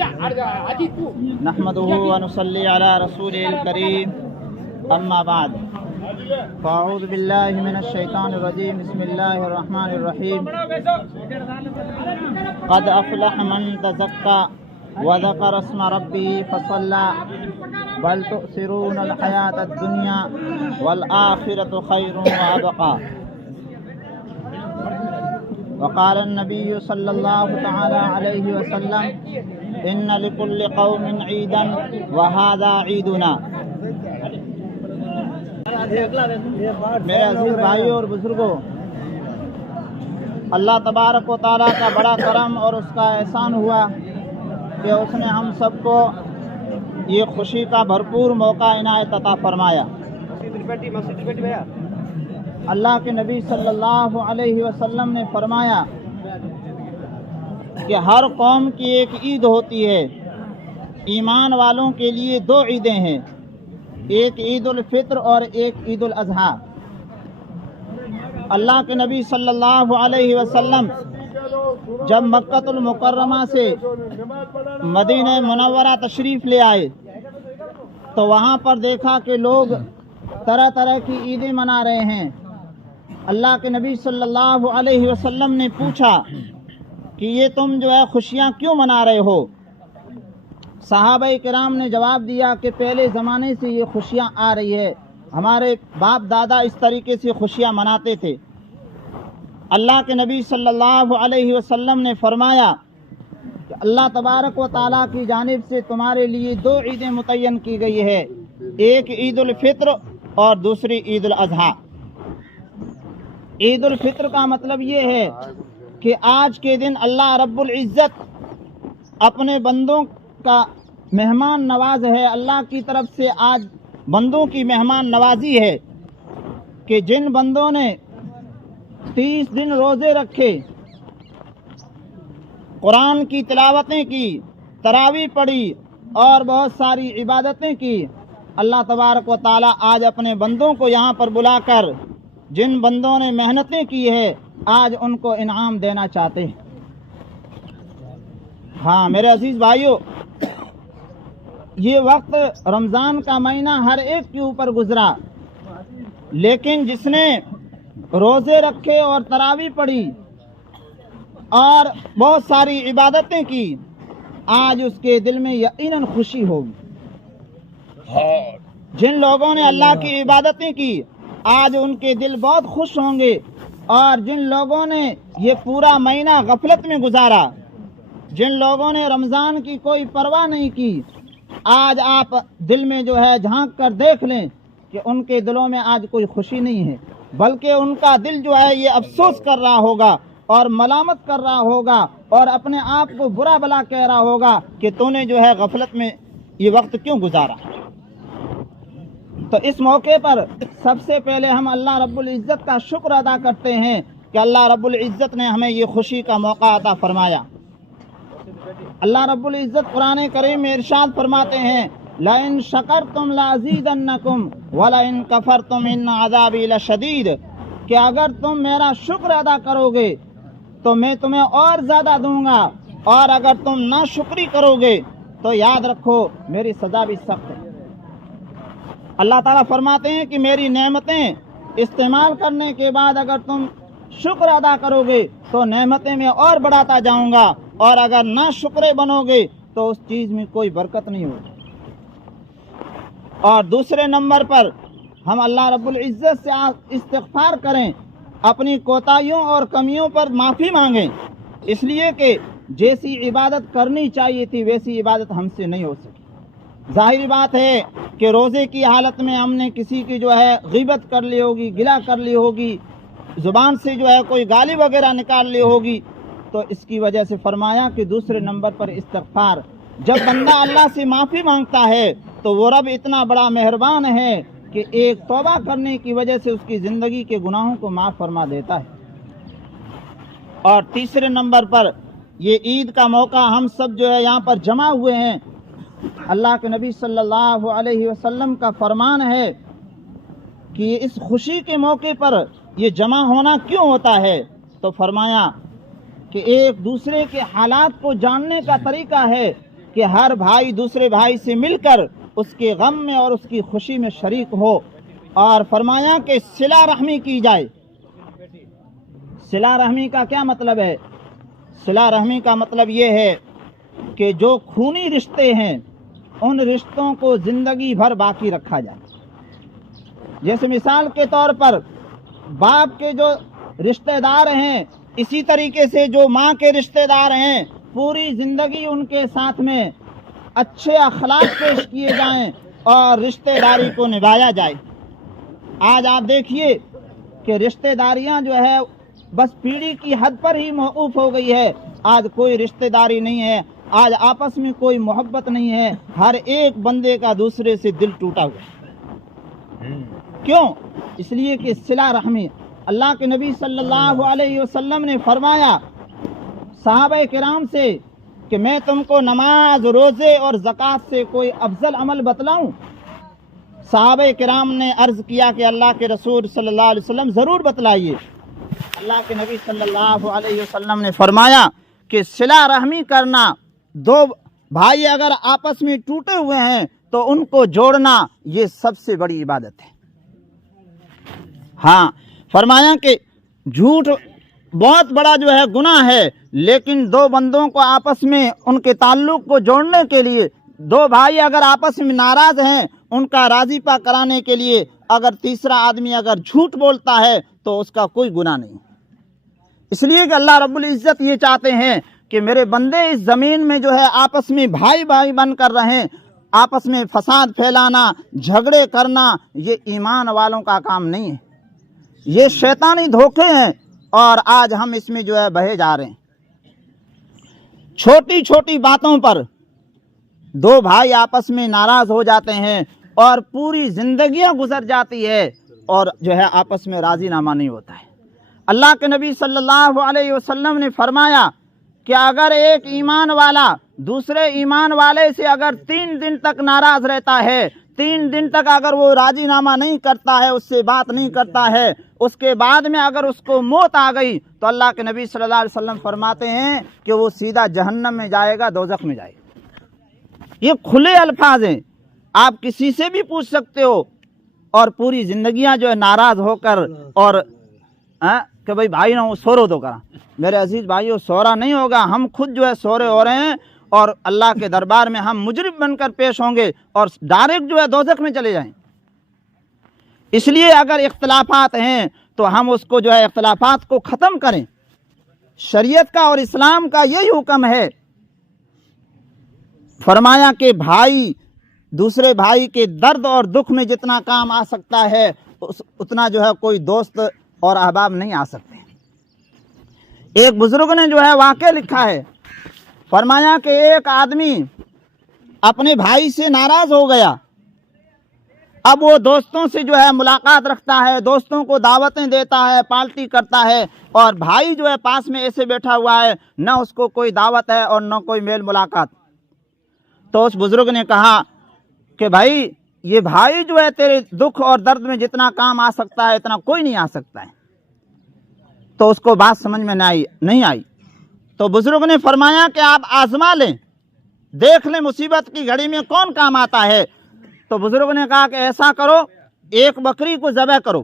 نحمده ونصلي على رسوله الكريم اما بعد فاعوذ بالله من الشيطان الرجيم بسم الله الرحمن الرحيم قد افلح من تزكى وذكر اسم ربه فصلى بل تؤثرون الحياة الدنيا والآخرة خير وأبقى وقال النبي صلى الله تعالى عليه وسلم إن لكل قوم عيدا وهذا عيدنا. میرے عزیز بھائیوں اور بزرگوں، اللہ تبارک و تعالیٰ کا بڑا کرم اور اس کا احسان ہوا کہ اس نے ہم سب کو یہ خوشی کا بھرپور موقع عنایت عطا فرمایا۔ اللہ کے نبی صلی اللہ علیہ وسلم نے فرمایا کہ ہر قوم کی ایک عید ہوتی ہے، ایمان والوں کے لیے دو عیدیں ہیں، ایک عید الفطر اور ایک عید الاضحیٰ۔ اللہ کے نبی صلی اللہ علیہ وسلم جب مکہ المکرمہ سے مدینہ منورہ تشریف لے آئے تو وہاں پر دیکھا کہ لوگ طرح طرح کی عیدیں منا رہے ہیں۔ اللہ کے نبی صلی اللہ علیہ وسلم نے پوچھا کہ یہ تم جو ہے خوشیاں کیوں منا رہے ہو؟ صحابہ کرام نے جواب دیا کہ پہلے زمانے سے یہ خوشیاں آ رہی ہے، ہمارے باپ دادا اس طریقے سے خوشیاں مناتے تھے۔ اللہ کے نبی صلی اللہ علیہ وسلم نے فرمایا کہ اللہ تبارک و تعالیٰ کی جانب سے تمہارے لیے دو عیدیں متعین کی گئی ہے، ایک عید الفطر اور دوسری عید الاضحیٰ۔ عید الفطر کا مطلب یہ ہے کہ آج کے دن اللہ رب العزت اپنے بندوں کا مہمان نواز ہے۔ اللہ کی طرف سے آج بندوں کی مہمان نوازی ہے کہ جن بندوں نے 30 دن روزے رکھے، قرآن کی تلاوتیں کی، تراویح پڑھی اور بہت ساری عبادتیں کی، اللہ تبارک و تعالیٰ آج اپنے بندوں کو یہاں پر بلا کر جن بندوں نے محنتیں کی ہے آج ان کو انعام دینا چاہتے ہیں۔ ہاں میرے عزیز بھائیوں، یہ وقت رمضان کا مہینہ ہر ایک کے اوپر گزرا، لیکن جس نے روزے رکھے اور تراویح پڑھی اور بہت ساری عبادتیں کی، آج اس کے دل میں یقیناً خوشی ہوگی۔ جن لوگوں نے اللہ کی عبادتیں کی آج ان کے دل بہت خوش ہوں گے، اور جن لوگوں نے یہ پورا مہینہ غفلت میں گزارا، جن لوگوں نے رمضان کی کوئی پرواہ نہیں کی، آج آپ دل میں جو ہے جھانک کر دیکھ لیں کہ ان کے دلوں میں آج کوئی خوشی نہیں ہے، بلکہ ان کا دل جو ہے یہ افسوس کر رہا ہوگا اور ملامت کر رہا ہوگا اور اپنے آپ کو برا بلا کہہ رہا ہوگا کہ تو نے جو ہے غفلت میں یہ وقت کیوں گزارا۔ تو اس موقع پر سب سے پہلے ہم اللہ رب العزت کا شکر ادا کرتے ہیں کہ اللہ رب العزت نے ہمیں یہ خوشی کا موقع عطا فرمایا۔ اللہ رب العزت قرآن کریم میں ارشاد فرماتے ہیں لَإِن شَكَرْتُمْ لَأَزِيدَنَّكُمْ وَلَإِن كَفَرْتُمْ إِنَّ عَذَابِي لَشَدِيدٌ، کہ اگر تم میرا شکر ادا کرو گے تو میں تمہیں اور زیادہ دوں گا، اور اگر تم ناشکری کرو گے تو یاد رکھو میری سزا بھی سخت ہے۔ اللہ تعالیٰ فرماتے ہیں کہ میری نعمتیں استعمال کرنے کے بعد اگر تم شکر ادا کرو گے تو نعمتیں میں اور بڑھاتا جاؤں گا، اور اگر نہ شکرے بنو گے تو اس چیز میں کوئی برکت نہیں ہوگی۔ اور دوسرے نمبر پر ہم اللہ رب العزت سے استغفار کریں، اپنی کوتاہیوں اور کمیوں پر معافی مانگیں، اس لیے کہ جیسی عبادت کرنی چاہیے تھی ویسی عبادت ہم سے نہیں ہو سکی۔ ظاہری بات ہے کہ روزے کی حالت میں ہم نے کسی کی جو ہے غیبت کر لی ہوگی، گلہ کر لی ہوگی، زبان سے جو ہے کوئی گالی وغیرہ نکال لی ہوگی، تو اس کی وجہ سے فرمایا کہ دوسرے نمبر پر استغفار۔ جب بندہ اللہ سے معافی مانگتا ہے تو وہ رب اتنا بڑا مہربان ہے کہ ایک توبہ کرنے کی وجہ سے اس کی زندگی کے گناہوں کو معاف فرما دیتا ہے۔ اور تیسرے نمبر پر یہ عید کا موقع ہم سب جو ہے یہاں پر جمع ہوئے ہیں، اللہ کے نبی صلی اللہ علیہ وسلم کا فرمان ہے کہ اس خوشی کے موقع پر یہ جمع ہونا کیوں ہوتا ہے، تو فرمایا کہ ایک دوسرے کے حالات کو جاننے کا طریقہ ہے کہ ہر بھائی دوسرے بھائی سے مل کر اس کے غم میں اور اس کی خوشی میں شریک ہو، اور فرمایا کہ صلہ رحمی کی جائے۔ صلہ رحمی کا کیا مطلب ہے؟ صلہ رحمی کا مطلب یہ ہے کہ جو خونی رشتے ہیں ان رشتوں کو زندگی بھر باقی رکھا جائے۔ جیسے مثال کے طور پر باپ کے جو رشتہ دار ہیں، اسی طریقے سے جو ماں کے رشتہ دار ہیں، پوری زندگی ان کے ساتھ میں اچھے اخلاق پیش کیے جائیں اور رشتہ داری کو نبھایا جائے۔ آج آپ دیکھیے کہ رشتہ داریاں جو ہے بس پیڑھی کی حد پر ہی موقوف ہو گئی ہے۔ آج کوئی رشتہ داری نہیں ہے، آج آپس میں کوئی محبت نہیں ہے، ہر ایک بندے کا دوسرے سے دل ٹوٹا ہوا ہے۔ کیوں؟ اس لیے کہ صلہ رحمی۔ اللہ کے نبی صلی اللہ علیہ وسلم نے فرمایا صحابہ کرام سے کہ میں تم کو نماز، روزے اور زکوٰۃ سے کوئی افضل عمل بتلاؤں؟ صحابہ کرام نے عرض کیا کہ اللہ کے رسول صلی اللہ علیہ وسلم ضرور بتلائیے۔ اللہ کے نبی صلی اللہ علیہ وسلم نے فرمایا کہ صلہ رحمی کرنا، دو بھائی اگر آپس میں ٹوٹے ہوئے ہیں تو ان کو جوڑنا یہ سب سے بڑی عبادت ہے۔ ہاں، فرمایا کہ جھوٹ بہت بڑا جو ہے گناہ ہے، لیکن دو بندوں کو آپس میں ان کے تعلق کو جوڑنے کے لیے، دو بھائی اگر آپس میں ناراض ہیں ان کا راضی پا کرانے کے لیے اگر تیسرا آدمی اگر جھوٹ بولتا ہے تو اس کا کوئی گناہ نہیں۔ اس لیے کہ اللہ رب العزت یہ چاہتے ہیں کہ میرے بندے اس زمین میں جو ہے آپس میں بھائی بھائی بن کر رہیں۔ آپس میں فساد پھیلانا، جھگڑے کرنا یہ ایمان والوں کا کام نہیں ہے، یہ شیطانی دھوکے ہیں، اور آج ہم اس میں جو ہے بہے جا رہے ہیں۔ چھوٹی چھوٹی باتوں پر دو بھائی آپس میں ناراض ہو جاتے ہیں اور پوری زندگیاں گزر جاتی ہے اور جو ہے آپس میں راضی نامہ نہیں ہوتا ہے۔ اللہ کے نبی صلی اللہ علیہ وسلم نے فرمایا کہ اگر ایک ایمان والا دوسرے ایمان والے سے اگر 3 دن تک ناراض رہتا ہے، 3 دن تک اگر وہ راضی نامہ نہیں کرتا ہے، اس سے بات نہیں کرتا ہے، اس کے بعد میں اگر اس کو موت آ گئی تو اللہ کے نبی صلی اللہ علیہ وسلم فرماتے ہیں کہ وہ سیدھا جہنم میں جائے گا، دوزخ میں جائے گا۔ یہ کھلے الفاظ ہیں، آپ کسی سے بھی پوچھ سکتے ہو، اور پوری زندگیاں جو ہے ناراض ہو کر اور کہ بھائی نہ سورو دو کرا۔ میرے عزیز بھائیو، سورا نہیں ہوگا، ہم خود جو ہے سورے ہو رہے ہیں اور اللہ کے دربار میں ہم مجرم بن کر پیش ہوں گے اور ڈائریکٹ جو ہے دوزخ میں چلے جائیں۔ اس لیے اگر اختلافات ہیں تو ہم اس کو جو ہے اختلافات کو ختم کریں۔ شریعت کا اور اسلام کا یہی حکم ہے۔ فرمایا کہ بھائی دوسرے بھائی کے درد اور دکھ میں جتنا کام آ سکتا ہے اتنا جو ہے کوئی دوست اور احباب نہیں آ سکتے۔ ایک بزرگ نے جو ہے واقعہ لکھا ہے، فرمایا کہ ایک آدمی اپنے بھائی سے ناراض ہو گیا، اب وہ دوستوں سے جو ہے ملاقات رکھتا ہے، دوستوں کو دعوتیں دیتا ہے، پارٹی کرتا ہے، اور بھائی جو ہے پاس میں ایسے بیٹھا ہوا ہے، نہ اس کو کوئی دعوت ہے اور نہ کوئی میل ملاقات۔ تو اس بزرگ نے کہا کہ بھائی یہ بھائی جو ہے تیرے دکھ اور درد میں جتنا کام آ سکتا ہے اتنا کوئی نہیں آ سکتا ہے۔ تو اس کو بات سمجھ میں نہیں آئی۔ تو بزرگ نے فرمایا کہ آپ آزما لیں، دیکھ لیں مصیبت کی گھڑی میں کون کام آتا ہے۔ تو بزرگ نے کہا کہ ایسا کرو، ایک بکری کو ذبح کرو،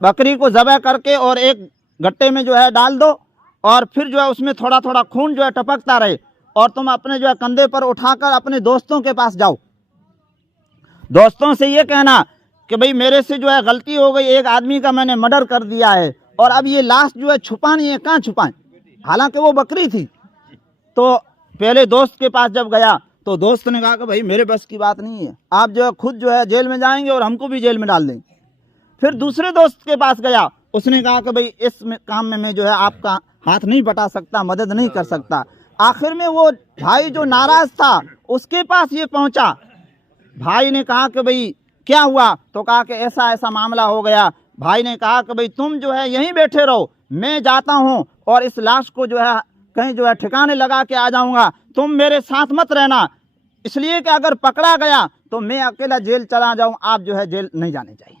بکری کو ذبح کر کے اور ایک گٹے میں جو ہے ڈال دو، اور پھر جو ہے اس میں تھوڑا تھوڑا خون جو ہے ٹپکتا رہے، اور تم اپنے جو ہے کندھے پر اٹھا کر اپنے دوستوں کے پاس جاؤ، دوستوں سے یہ کہنا کہ بھئی میرے سے جو ہے غلطی ہو گئی، ایک آدمی کا میں نے مرڈر کر دیا ہے، اور اب یہ لاش جو ہے چھپانی ہے، کہاں چھپائیں، حالانکہ وہ بکری تھی۔ تو پہلے دوست کے پاس جب گیا تو دوست نے کہا کہ بھئی میرے بس کی بات نہیں ہے، آپ جو ہے خود جو ہے جیل میں جائیں گے اور ہم کو بھی جیل میں ڈال دیں گے۔ پھر دوسرے دوست کے پاس گیا، اس نے کہا کہ بھئی اس کام میں جو ہے آپ کا ہاتھ نہیں بٹا سکتا، مدد نہیں کر سکتا۔ آخر میں وہ بھائی جو ناراض تھا اس کے پاس یہ پہنچا، بھائی نے کہا کہ بھئی کیا ہوا؟ تو کہا کہ ایسا ایسا معاملہ ہو گیا۔ بھائی نے کہا کہ بھئی تم جو ہے یہیں بیٹھے رہو، میں جاتا ہوں اور اس لاش کو جو ہے کہیں جو ہے ٹھکانے لگا کے آ جاؤں گا، تم میرے ساتھ مت رہنا، اس لیے کہ اگر پکڑا گیا تو میں اکیلا جیل چلا جاؤں، آپ جو ہے جیل نہیں جانے چاہیے۔